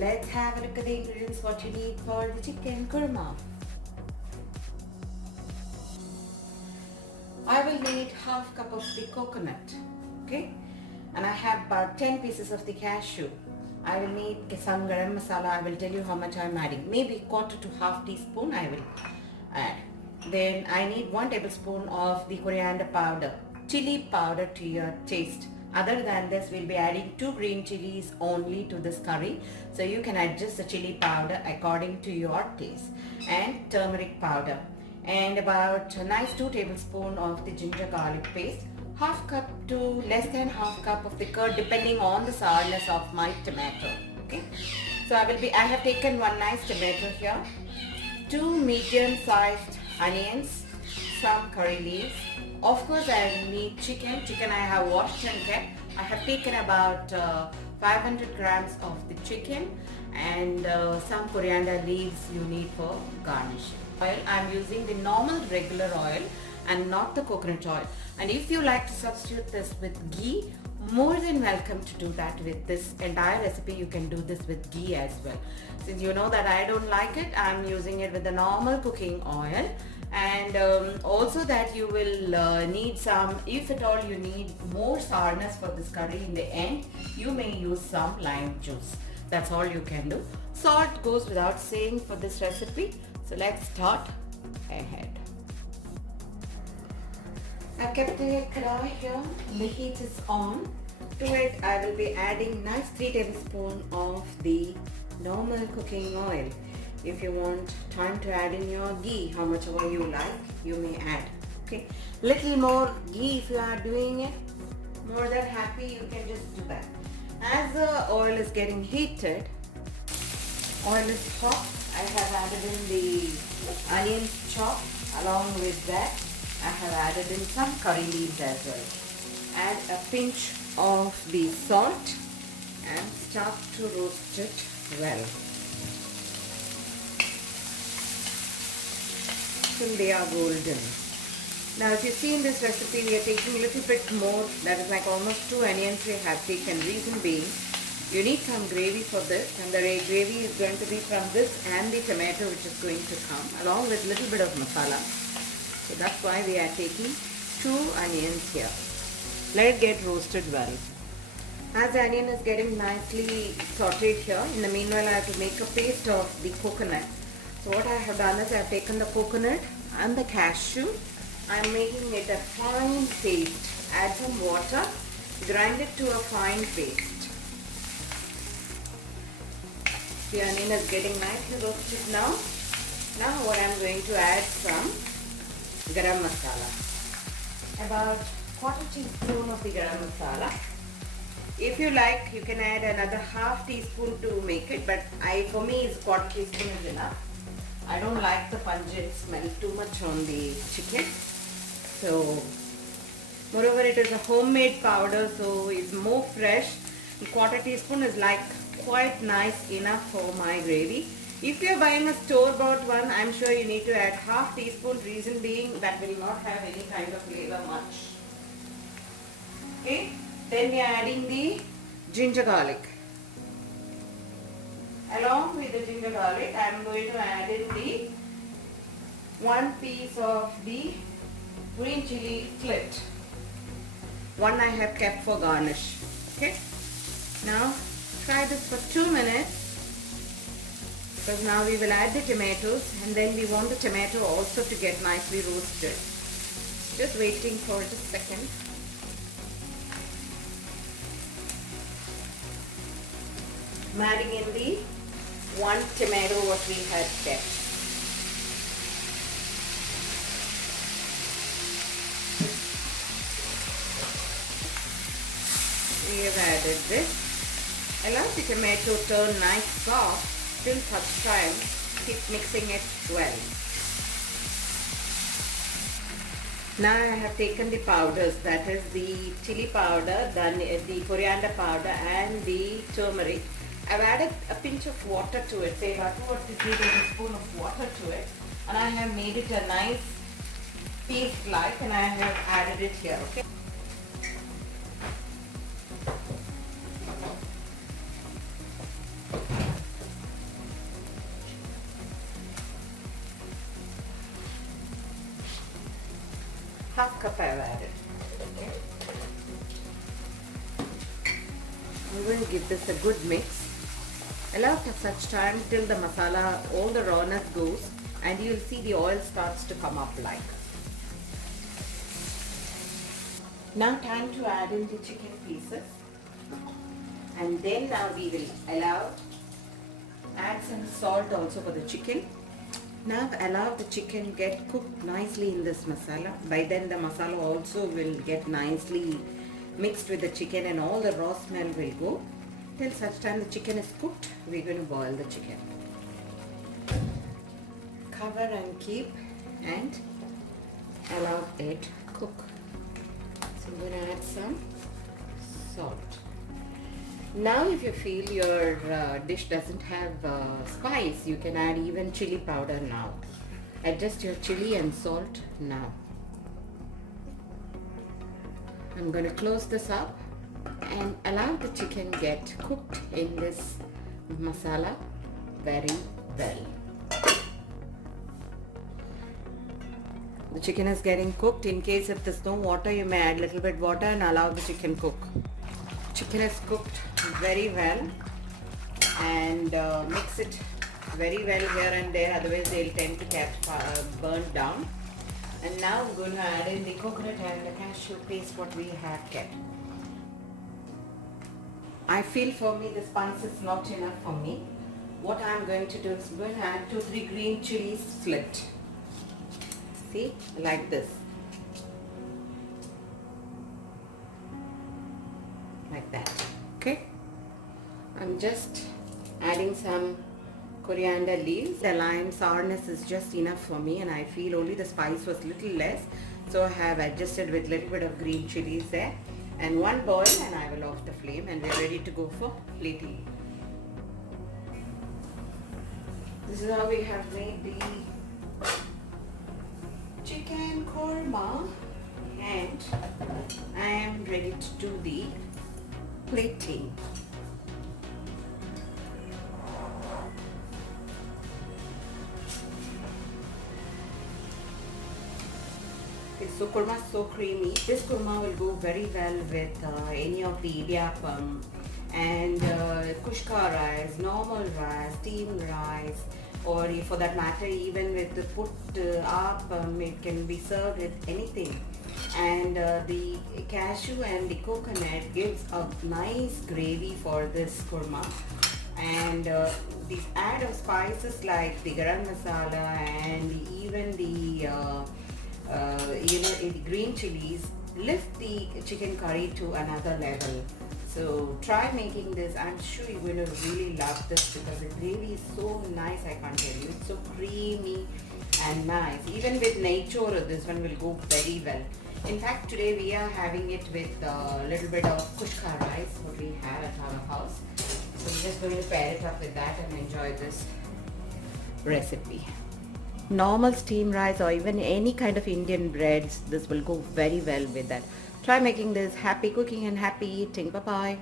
Let's have a look at the ingredients what you need for the chicken korma. I will need half cup of the coconut, okay, and I have about 10 pieces of the cashew. I will need some garam masala. I will tell you how much I am adding. Maybe quarter to half teaspoon I will add. Then I need 1 tablespoon of the coriander powder, chili powder to your taste. Other than this, we'll be adding 2 green chilies only to this curry. So you can adjust the chili powder according to your taste. And turmeric powder. And about a nice 2 tablespoons of the ginger garlic paste. Half cup to less than half cup of the curd depending on the sourness of my tomato. Okay. So I have taken 1 nice tomato here. 2 medium sized onions. Some curry leaves. Of course, I need chicken. Chicken I have washed and kept. I have taken about 500 grams of the chicken and some coriander leaves you need for garnish. Oil, I am using the normal regular oil and not the coconut oil. And if you like to substitute this with ghee, more than welcome to do that with this entire recipe. You can do this with ghee as well. Since you know that I don't like it, I am using it with the normal cooking oil. And also that you will need some, if at all you need more sourness for this curry in the end, you may use some lime juice. That's all you can do. Salt goes without saying for this recipe. So let's start ahead. I've kept the kadai here. The heat is on. To it I will be adding nice 3 tablespoons of the normal cooking oil. If you want time to add in your ghee, how much oil you like, you may add. Okay, little more ghee if you are doing it. More than happy, you can just do that. As the oil is getting heated, oil is hot. I have added in the onions chopped. Along with that, I have added in some curry leaves as well. Add a pinch of the salt and start to roast it well. Till they are golden. Now if you see in this recipe, we are taking a little bit more, that is like almost 2 onions we have taken. Reason being, you need some gravy for this, and the gravy is going to be from this and the tomato which is going to come along with little bit of masala. So that's why we are taking 2 onions here. Let it get roasted well. As the onion is getting nicely sauteed here, in the meanwhile I have to make a paste of the coconut. So what I have done is I have taken the coconut and the cashew. I am making it a fine paste. Add some water, grind it to a fine paste. The onion is getting nicely roasted now. Now what I am going to add some garam masala. About quarter teaspoon of the garam masala. If you like, you can add another half teaspoon to make it, but for me, it's quarter teaspoon is enough. I don't like the pungent smell too much on the chicken. So, moreover, it is a homemade powder, so it's more fresh. A quarter teaspoon is like quite nice enough for my gravy. If you are buying a store-bought one, I'm sure you need to add half teaspoon. Reason being, that will not have any kind of flavor much. Okay. Then we are adding the ginger garlic. Along with the ginger garlic, I am going to add in the 1 piece of the green chili split. One I have kept for garnish. Okay. Now fry this for 2 minutes, because now we will add the tomatoes, and then we want the tomato also to get nicely roasted. Just waiting for just a second. I'm adding in the 1 tomato what we had kept. We have added this. Allow the tomato turn nice soft till such time. Keep mixing it well. Now I have taken the powders, that is the chili powder, then the coriander powder and the turmeric. I've added a pinch of water to it, say about 2 or 3 tablespoons of water to it, and I have made it a nice paste like, and I have added it here. Okay. half cup I've added. Okay. I'm going to give this a good mix. Allow for such time till the masala, all the rawness goes, and you'll see the oil starts to come up like. Now time to add in the chicken pieces, and then now we will add some salt also for the chicken. Now allow the chicken get cooked nicely in this masala. By then the masala also will get nicely mixed with the chicken and all the raw smell will go. Till such time the chicken is cooked, we're going to boil the chicken. Cover and keep and allow it cook. So I'm going to add some salt. Now if you feel your dish doesn't have spice, you can add even chili powder now. Adjust your chili and salt now. I'm going to close this up and allow the chicken get cooked in this masala very well. The chicken is getting cooked. In case if there's no water, you may add little bit water and allow the chicken cook. Chicken is cooked very well, and mix it very well here and there, otherwise they'll tend to get burnt down. And now I'm going to add in the coconut and the cashew paste what we have kept. I feel for me the spice is not enough for me. What I'm going to do is I'm going to add 2-3 green chilies flipped. See, like this. Like that. Okay. I'm just adding some coriander leaves. The lime sourness is just enough for me, and I feel only the spice was little less. So I have adjusted with little bit of green chilies there. And one boil and I will off the flame, and we're ready to go for plating. This is how we have made the chicken korma, and I am ready to do the plating. So korma is so creamy. This korma will go very well with any of the idiyappam and kushka rice, normal rice, steamed rice, or for that matter even with the put appam, it can be served with anything. And the cashew and the coconut gives a nice gravy for this korma. And these add of spices like the garam masala and even the the green chilies lift the chicken curry to another level. So try making this. I'm sure you're going to really love this because the gravy is so nice. I can't tell you, it's so creamy and nice. Even with nechor, this one will go very well. In fact, today we are having it with a little bit of kushka rice, what we have at our house. So we're just going to pair it up with that and enjoy this recipe. Normal steamed rice or even any kind of Indian breads, this will go very well with that. Try making this. Happy cooking and happy eating. Bye bye.